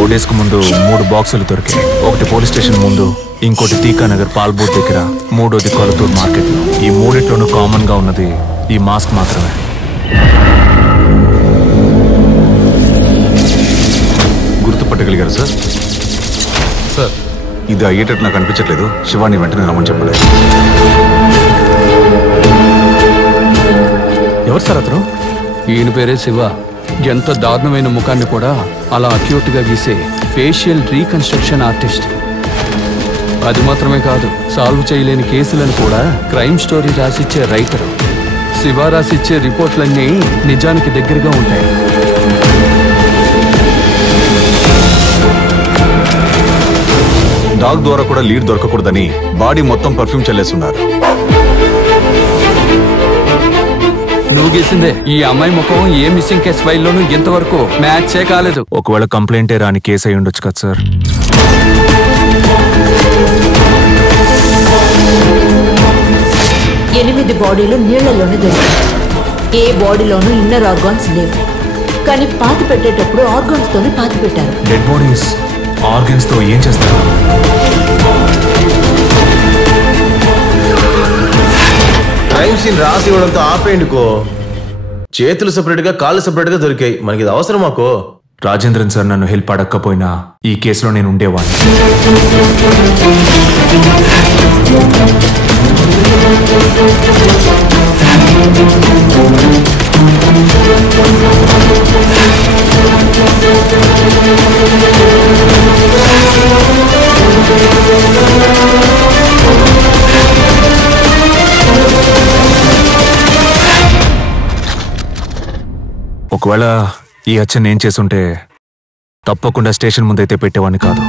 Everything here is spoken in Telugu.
4 days ముందు 3 బాక్సులు దొరికాయి. ఒకటి పోలీస్ స్టేషన్ ముందు, ఇంకోటి తీకానగర్ పాల్బోట్ దగ్గర, మూడోది కొలతూరు మార్కెట్లో. ఈ మూడిట్లోనూ కామన్ గా ఉన్నది ఈ మాస్క్ మాత్రమే. గుర్తుపట్టగలిగారు సార్? సార్ ఇది అయ్యేటట్టు నాకు అనిపించట్లేదు. శివాని వెంటనే రమ్మని చెప్పలేదు. ఎవరు సార్ అతను? ఈయన పేరే శివ. ఎంత దారుణమైన ముఖాన్ని కూడా అలా అక్యూట్గా గీసే ఫేషియల్ రీకన్స్ట్రక్షన్ ఆర్టిస్ట్. అది మాత్రమే కాదు, సాల్వ్ చేయలేని కేసులను కూడా క్రైమ్ స్టోరీ రాసిచ్చే రైటరు. శివ రాసిచ్చే రిపోర్ట్లన్నీ నిజానికి దగ్గరగా ఉంటాయి. డాగ్ ద్వారా కూడా లీడ్ దొరకకూడదని బాడీ మొత్తం పర్ఫ్యూమ్ చల్లేస్తున్నారు. నువ్వు గీసిందే. ఈ అమ్మాయి ముఖం ఏ మిస్సింగ్ కేసు ఫైల్లోనూ ఇంతవరకు మ్యాచే కాలేదు. ఒకవేళ కంప్లైంటే రాని కేసు అయి ఉండొచ్చు కదా సార్. 8 బాడీలు నీళ్లలోనే దొరికాయి. ఏ బాడీలోనూ ఇన్నర్ ఆర్గాన్స్ లేవు. కానీ పాతి పెట్టేటప్పుడు ఆర్గాన్స్ తోనే పాతి పెట్టారు. డెడ్ బాడీస్ ఆర్గన్స్ తో ఏం చేస్తారు? క్రైమ్ సీన్ రాసి ఇవ్వడంతో ఆపేయండికో. చేతులు సెపరేట్ గా, కాళ్ళు సెపరేట్ గా దొరికాయి. మనకి ఇది అవసరం మాకో. రాజేంద్రన్ సార్ నన్ను హెల్ప్ అడగకపోయినా ఈ కేసులో నేను ఉండేవాడిని. ఒకవేళ ఈ హత్య నేను చేసుంటే తప్పకుండా స్టేషన్ ముందైతే పెట్టేవాడిని కాదు.